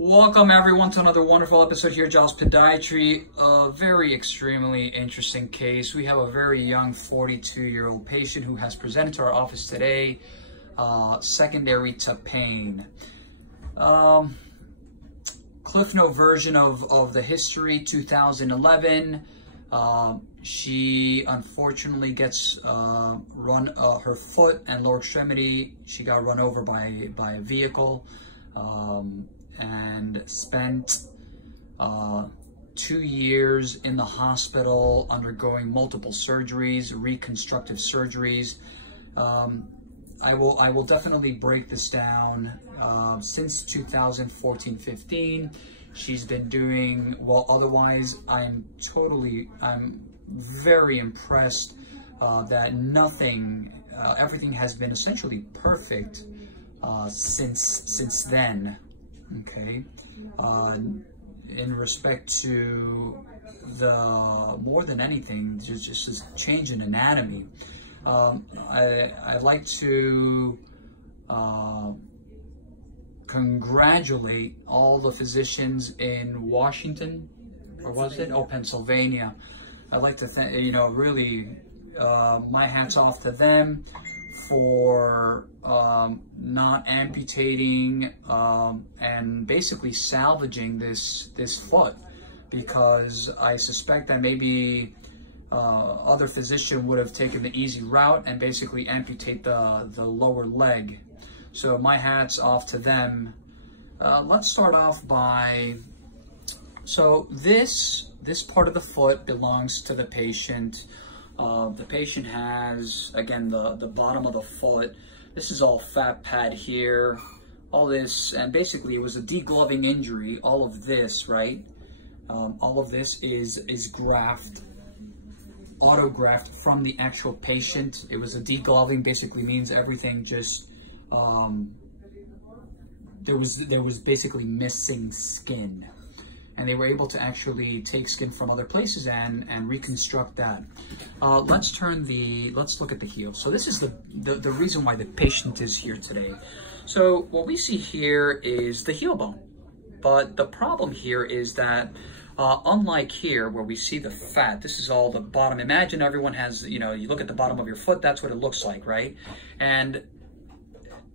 Welcome everyone to another wonderful episode here at Giles Podiatry. A very extremely interesting case. We have a very young 42-year-old patient who has presented to our office today, secondary to pain. Cliff Note version of the history, 2011. She unfortunately gets her foot and lower extremity. She got run over by a vehicle. And spent 2 years in the hospital undergoing multiple surgeries, reconstructive surgeries. I will definitely break this down. Since 2014-15, she's been doing well. Otherwise, I'm very impressed that everything has been essentially perfect since then. Okay, in respect to more than anything, there's just this change in anatomy. I'd like to congratulate all the physicians in Washington, or was it? Oh, Pennsylvania. I'd like to thank, really, my hat's off to them for not amputating and basically salvaging this foot, because I suspect that maybe other physician would have taken the easy route and basically amputate the lower leg. So my hat's off to them. Let's start off by, so this part of the foot belongs to the patient. The patient has, again, the bottom of the foot. This is all fat pad here, all this, and basically it was a degloving injury. All of this, right? All of this is autograft from the actual patient. It was a degloving, basically means everything just, there was basically missing skin. And they were able to actually take skin from other places and reconstruct that. Let's look at the heel. So this is the reason why the patient is here today. So what we see here is the heel bone. But the problem here is that unlike here where we see the fat, this is all the bottom. Imagine everyone has, you look at the bottom of your foot, that's what it looks like, right? And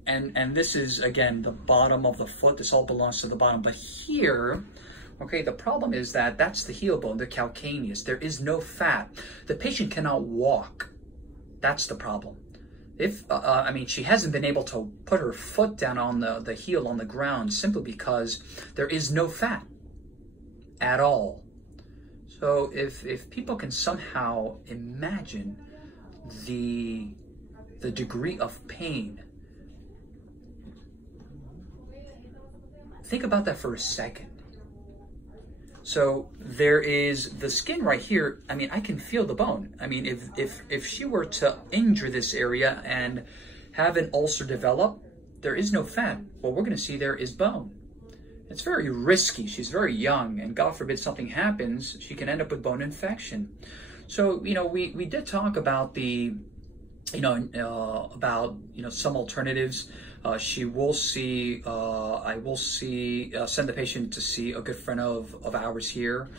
this is, again, the bottom of the foot. This all belongs to the bottom. But here, okay, the problem is that that's the heel bone, the calcaneus. There is no fat. The patient cannot walk. That's the problem. She hasn't been able to put her foot down on the heel on the ground simply because there is no fat at all. So if people can somehow imagine the degree of pain, think about that for a second. So there is the skin right here. I mean, I can feel the bone. I mean, if she were to injure this area and have an ulcer develop, there is no fat. What we're going to see there is bone. It's very risky. She's very young, and God forbid something happens, she can end up with bone infection. So, we did talk about some alternatives. She will see, I will send the patient to see a good friend of ours here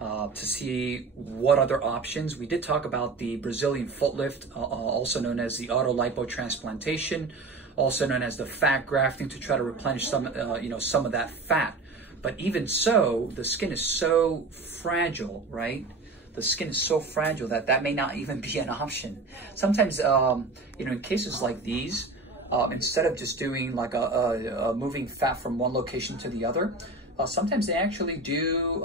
to see what other options. We did talk about the Brazilian foot lift, also known as the autolipotransplantation, also known as the fat grafting, to try to replenish some of that fat. But even so, the skin is so fragile, right? The skin is so fragile that may not even be an option. Sometimes, in cases like these, instead of just doing like a moving fat from one location to the other, sometimes they actually do,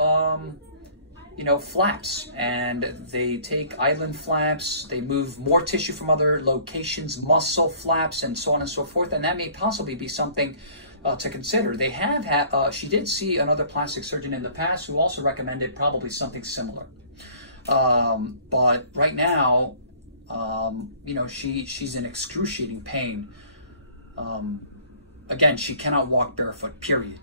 flaps, and they take island flaps, they move more tissue from other locations, muscle flaps, and so on and so forth, and that may possibly be something to consider. They have had, she did see another plastic surgeon in the past who also recommended probably something similar. But right now, she's in excruciating pain. Again, she cannot walk barefoot, period.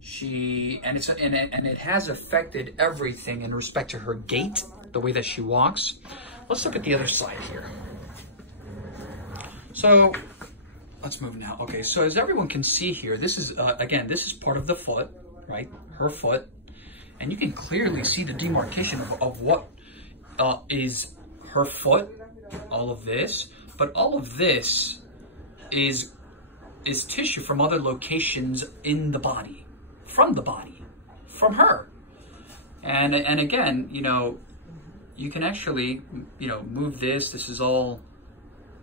And it has affected everything in respect to her gait, the way that she walks. Let's look at the other side here. So let's move now. Okay, so as everyone can see here, this is, again, this is part of the foot, right? Her foot. And you can clearly see the demarcation of what is her foot, all of this. But all of this is tissue from other locations in the body, from her. And again, you know, you can actually, you know, move this. This is all,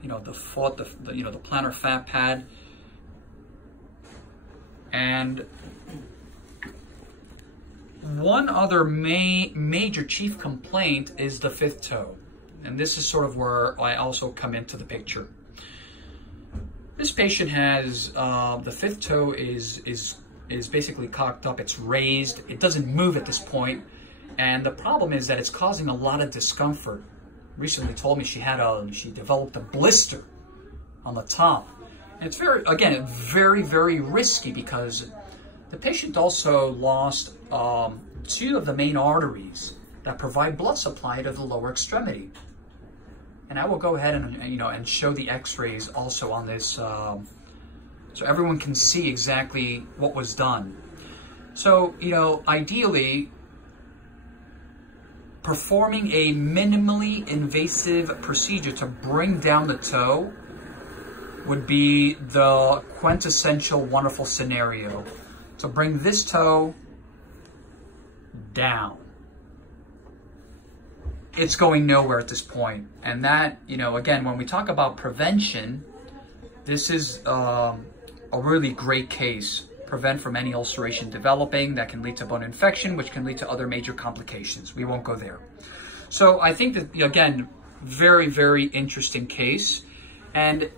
you know, the foot, the you know, the plantar fat pad. And one other major chief complaint is the fifth toe. And this is sort of where I also come into the picture. This patient has, the fifth toe is basically cocked up, it's raised, it doesn't move at this point. And the problem is that it's causing a lot of discomfort. Recently told me she developed a blister on the top. And it's very, very risky because the patient also lost 2 of the main arteries that provide blood supply to the lower extremity. And I will go ahead and show the x-rays also on this so everyone can see exactly what was done. So, you know, ideally, performing a minimally invasive procedure to bring down the toe would be the quintessential wonderful scenario. To bring this toe down. It's going nowhere at this point. And that, you know, again, when we talk about prevention, this is a really great case. Prevent from any ulceration developing that can lead to bone infection, which can lead to other major complications. We won't go there. So I think that, again, very, very interesting case. And,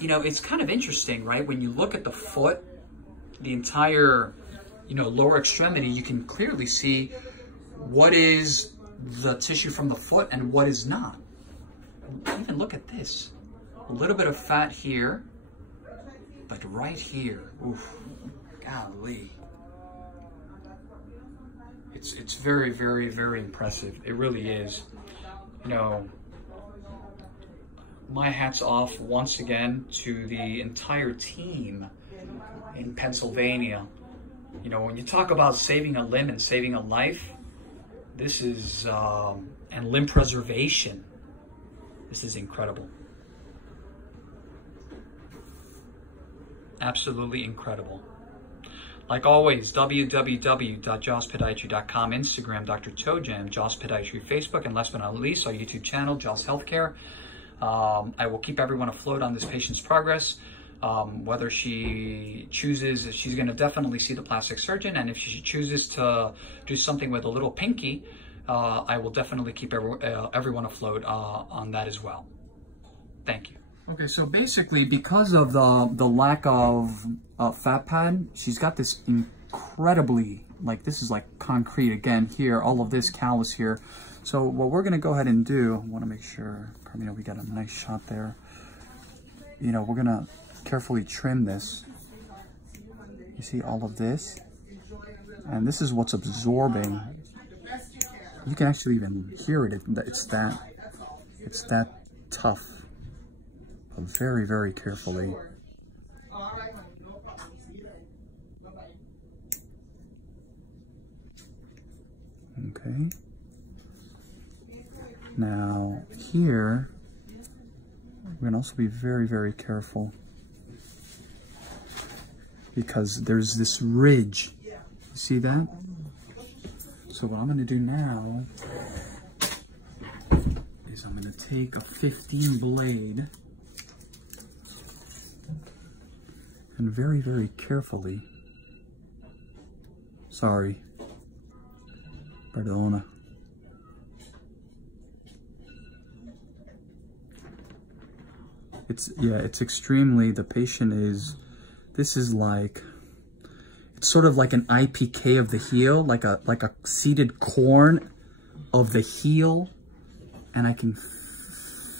you know, it's kind of interesting, right? When you look at the foot, the entire, you know, lower extremity, you can clearly see what is the tissue from the foot and what is not. Even look at this. A little bit of fat here, but right here, oof, golly. It's very, very, very impressive. It really is. You know, my hat's off once again to the entire team in Pennsylvania. You know, when you talk about saving a limb and saving a life, this is, and limb preservation, this is incredible. Absolutely incredible. Like always, www.jawspodiatry.com, Instagram, Dr. Toe Jam, Jaws Podiatry, Facebook, and last but not least, our YouTube channel, Jaws Healthcare. I will keep everyone afloat on this patient's progress. Whether she chooses, she's going to definitely see the plastic surgeon, and if she chooses to do something with a little pinky, I will definitely keep everyone afloat on that as well. Thank you. Okay, so basically, because of the lack of fat pad, she's got this incredibly, like, this is like concrete again here, all of this callus here. So what we're going to go ahead and do, I want to make sure, Carmina, we got a nice shot there. You know, we're going to carefully trim this. You see all of this? And this is what's absorbing. You can actually even hear it. It's that tough. But very, very carefully. Okay. Now here, we're going to also be very, very careful because there's this ridge. You see that? So what I'm going to do now is I'm going to take a 15 blade and very, very carefully, sorry, perdona. It's extremely, the patient is, this is like, it's sort of like an IPK of the heel, like a seeded corn of the heel, and I can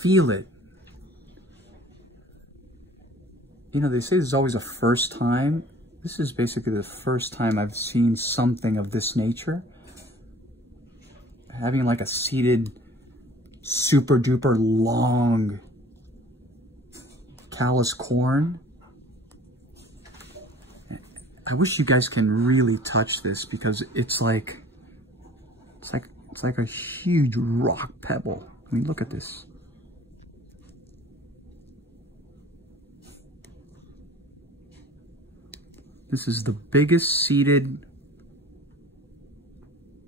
feel it. You know, they say there's always a first time. This is basically the first time I've seen something of this nature. Having like a seeded, super duper long callus corn I wish you guys can really touch this because it's like a huge rock pebble. I mean, look at this. This is the biggest seeded,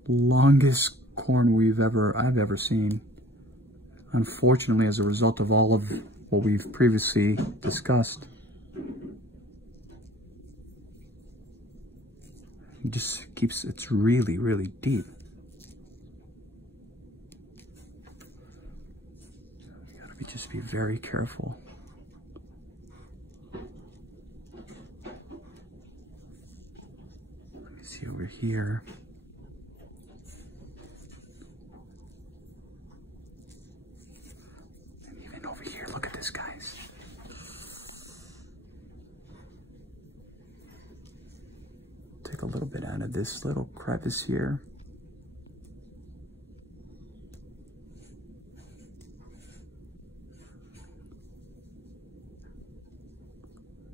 longest corn I've ever seen. Unfortunately, as a result of all of what we've previously discussed. It just keeps, it's really, really deep. You gotta just be very careful. Let me see over here. And even over here, look at this, guys. Take a little bit out of this little crevice here.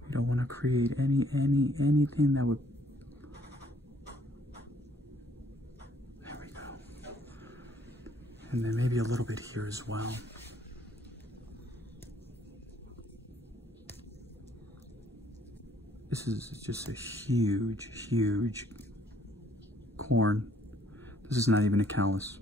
We don't want to create anything that would. There we go. And then maybe a little bit here as well. This is just a huge, huge corn. This is not even a callus.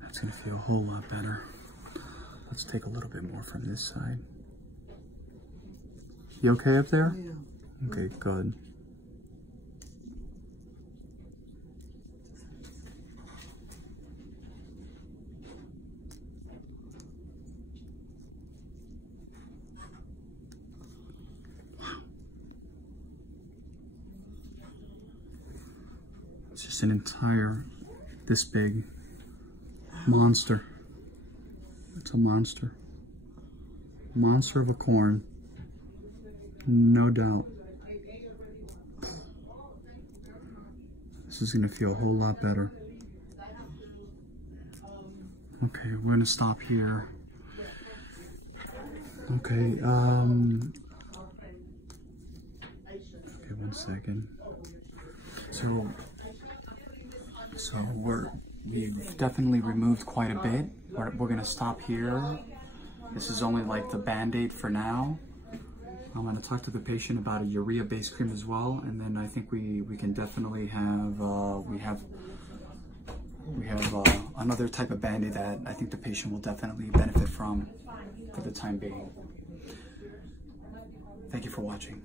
That's gonna feel a whole lot better. Let's take a little bit more from this side. You okay up there? Yeah. Okay, good. It's just an entire, this big monster. It's a monster. Monster of a corn. No doubt. This is gonna feel a whole lot better. Okay, we're gonna stop here. Okay, okay, 1 second. So we've definitely removed quite a bit. We're gonna stop here. This is only like the Band-Aid for now. I'm going to talk to the patient about a urea-based cream as well, and then I think we can definitely have we have another type of Band-Aid that I think the patient will definitely benefit from for the time being. Thank you for watching.